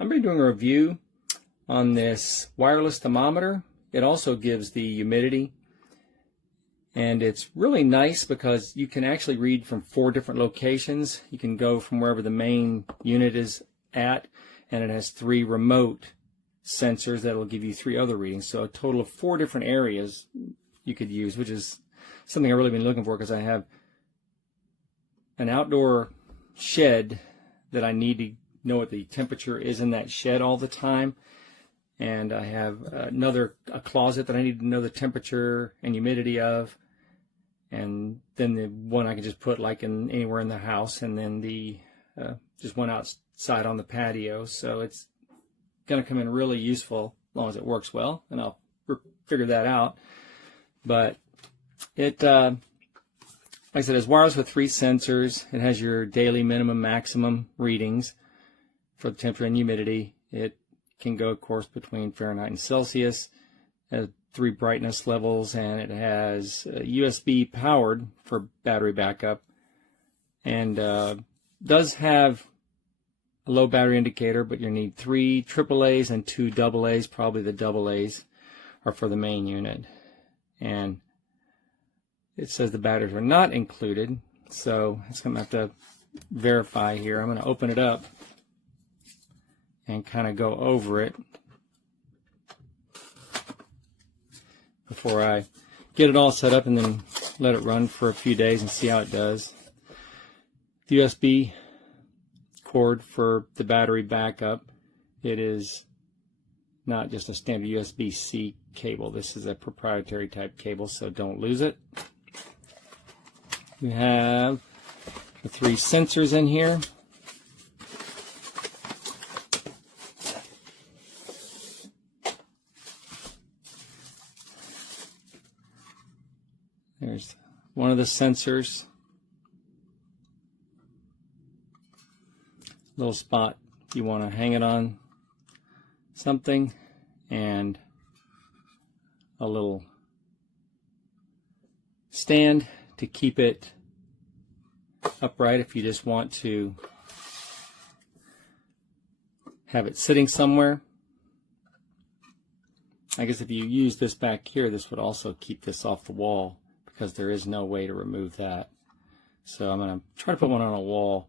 I'm going to be doing a review on this wireless thermometer. It also gives the humidity, and it's really nice because you can actually read from 4 different locations. You can go from wherever the main unit is at, and it has 3 remote sensors that will give you 3 other readings. So a total of 4 different areas you could use, which is something I've really been looking for because I have an outdoor shed that I need to know what the temperature is in that shed all the time. And I have a closet that I need to know the temperature and humidity of. And then the one I can just put like in anywhere in the house, and then the just one outside on the patio. So it's going to come in really useful as long as it works well, and I'll figure that out. But it, like I said, it's wireless with 3 sensors. It has your daily minimum, maximum readings for the temperature and humidity. It can go, of course, between Fahrenheit and Celsius. It has 3 brightness levels, and it has USB powered for battery backup, and does have a low battery indicator, but you need 3 AAAs and 2 AAs. Probably the AAs are for the main unit. And it says the batteries are not included, so it's going to have to verify here. I'm going to open it up and kind of go over it before I get it all set up, and then let it run for a few days and see how it does. The USB cord for the battery backup. It is not just a standard USB-C cable. This is a proprietary type cable, so don't lose it. We have the 3 sensors in here. There's one of the sensors. Little spot you want to hang it on something, and a little stand to keep it upright if you just want to have it sitting somewhere. I guess if you use this back here, this would also keep this off the wall, because there is no way to remove that. So I'm going to try to put one on a wall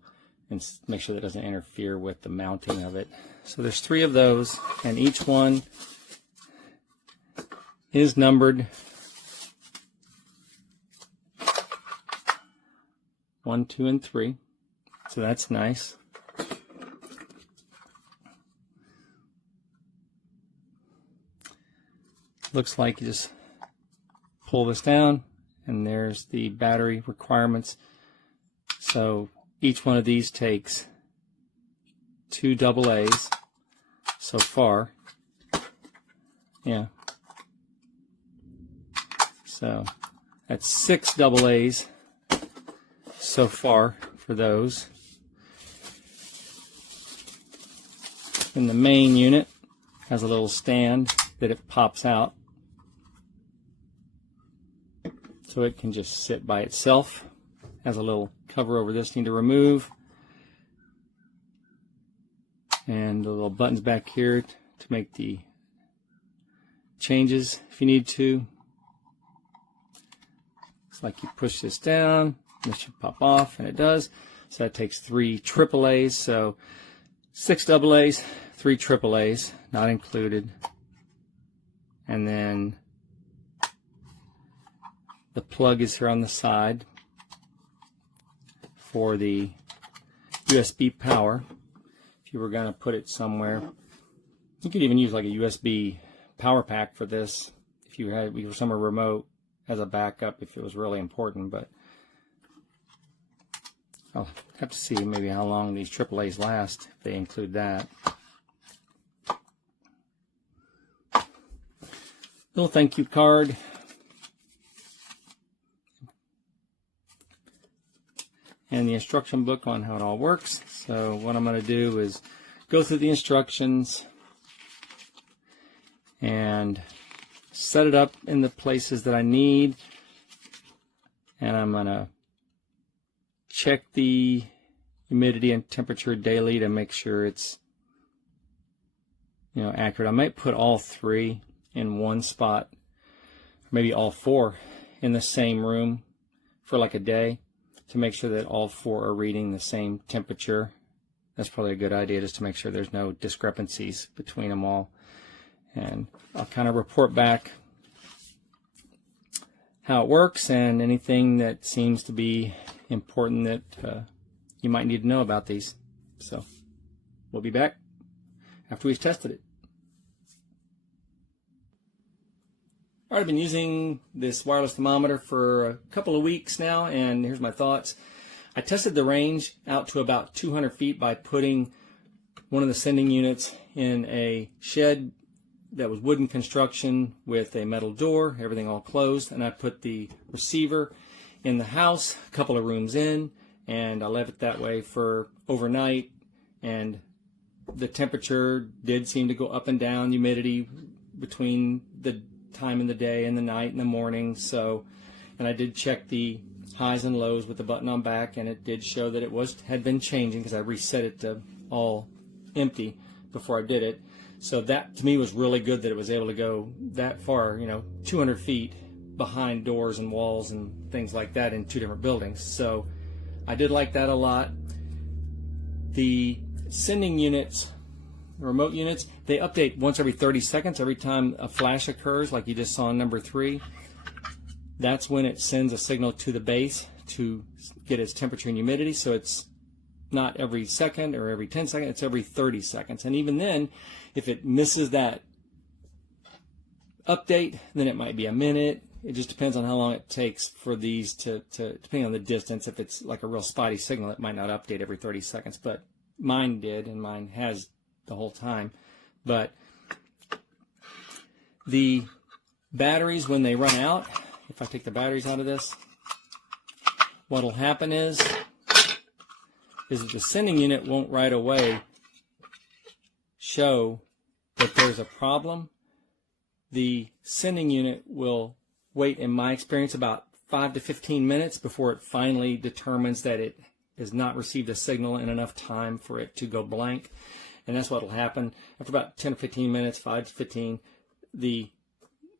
and make sure that doesn't interfere with the mounting of it. So there's 3 of those, and each one is numbered 1, 2, and 3. So that's nice. Looks like you just pull this down, and there's the battery requirements. So each one of these takes 2 AAs so far. Yeah. So that's 6 AAs so far for those. And the main unit has a little stand that it pops out, so it can just sit by itself. Has a little cover over this need to remove, and the little buttons back here to make the changes if you need to. It's like you push this down, this should pop off, and it does. So that takes 3 AAAs, so 6 AAs, 3 AAAs, not included. And then the plug is here on the side for the USB power. If you were going to put it somewhere, you could even use like a USB power pack for this if you were somewhere remote as a backup if it was really important. But I'll have to see maybe how long these AAAs last if they include that. Little thank you card. And the instruction book on how it all works. So what I'm going to do is go through the instructions and set it up in the places that I need. And I'm going to check the humidity and temperature daily to make sure it's accurate. I might put all three in one spot, maybe all four in the same room for like a day to make sure that all four are reading the same temperature. That's probably a good idea, just to make sure there's no discrepancies between them all. And I'll kind of report back how it works and anything that seems to be important that you might need to know about these. So we'll be back after we've tested it. All right, I've been using this wireless thermometer for a couple of weeks now, and here's my thoughts. I tested the range out to about 200 feet by putting one of the sending units in a shed that was wooden construction with a metal door, everything all closed, and I put the receiver in the house, a couple of rooms in, and I left it that way for overnight, and the temperature did seem to go up and down, humidity between the time in the day and the night and the morning. So, and I did check the highs and lows with the button on back, and it did show that it had been changing because I reset it to all empty before I did it. So that to me was really good that it was able to go that far, 200 feet behind doors and walls and things like that in two different buildings. So I did like that a lot. The sending units, remote units, they update once every 30 seconds. Every time a flash occurs, like you just saw in number 3, that's when it sends a signal to the base to get its temperature and humidity. So it's not every second or every 10 seconds, it's every 30 seconds. And even then, if it misses that update, then it might be a minute. It just depends on how long it takes for these to depending on the distance. If it's like a real spotty signal, it might not update every 30 seconds, but mine did, and mine has the whole time. But the batteries, when they run out, if I take the batteries out of this, what will happen is that the sending unit won't right away show that there's a problem. The sending unit will wait, in my experience, about 5 to 15 minutes before it finally determines that it has not received a signal in enough time for it to go blank. And that's what will happen. After about 10 or 15 minutes, 5 to 15, the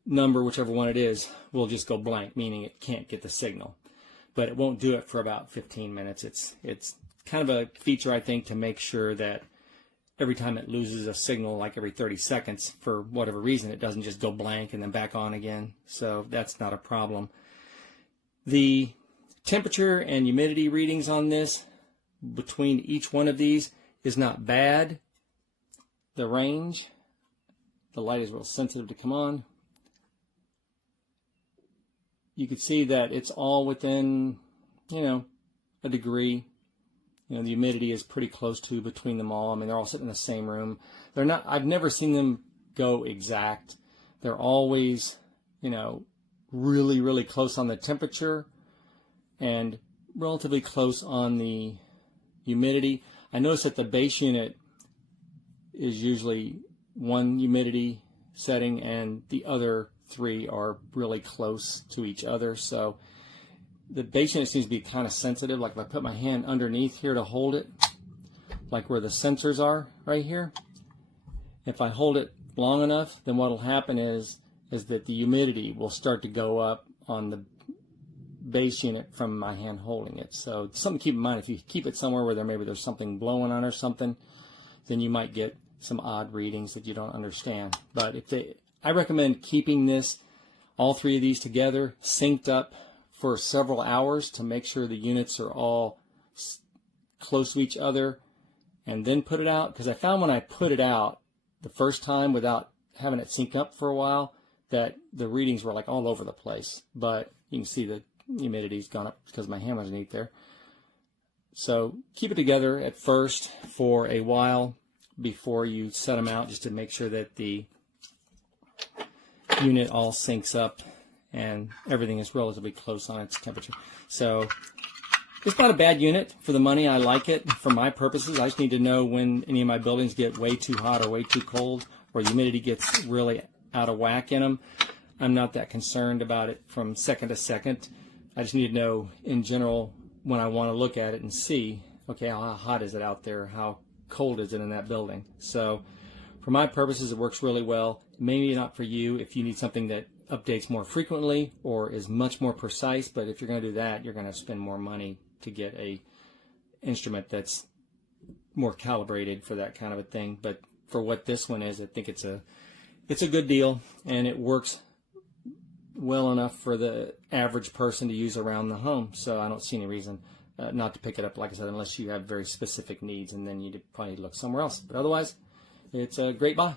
number, whichever one it is, will just go blank, meaning it can't get the signal. But it won't do it for about 15 minutes. It's kind of a feature, I think, to make sure that every time it loses a signal, like every 30 seconds, for whatever reason, it doesn't just go blank and then back on again. So that's not a problem. The temperature and humidity readings on this between each one of these is not bad. The range, the light is real sensitive to come on. You can see that it's all within, a degree. The humidity is pretty close to between them all. I mean, they're all sitting in the same room. They're not, I've never seen them go exact. They're always, really, really close on the temperature and relatively close on the humidity. I noticed that the base unit is usually one humidity setting and the other 3 are really close to each other. So the base unit seems to be kind of sensitive. Like if I put my hand underneath here to hold it, like where the sensors are right here, if I hold it long enough, then what will happen is that the humidity will start to go up on the base unit from my hand holding it. So something to keep in mind. If you keep it somewhere where maybe there's something blowing on or something, then you might get some odd readings that you don't understand. But I recommend keeping all 3 of these together, synced up for several hours to make sure the units are all close to each other, and then put it out. Because I found when I put it out the first time without having it sync up for a while, that the readings were like all over the place. But you can see the humidity's gone up because my hand was underneath there. So keep it together at first for a while before you set them out, just to make sure that the unit all syncs up and everything is relatively close on its temperature. So it's not a bad unit for the money. I like it for my purposes. I just need to know when any of my buildings get way too hot or way too cold, or humidity gets really out of whack in them. I'm not that concerned about it from second to second. I just need to know in general when I want to look at it and see, okay, how hot is it out there? How cold is it in that building? So for my purposes, it works really well. Maybe not for you if you need something that updates more frequently or is much more precise, but if you're going to do that, you're going to spend more money to get a instrument that's more calibrated for that kind of a thing. But for what this one is, I think it's a good deal, and it works well enough for the average person to use around the home. So I don't see any reason not to pick it up, like I said, unless you have very specific needs, and then you'd probably look somewhere else. But otherwise, it's a great buy.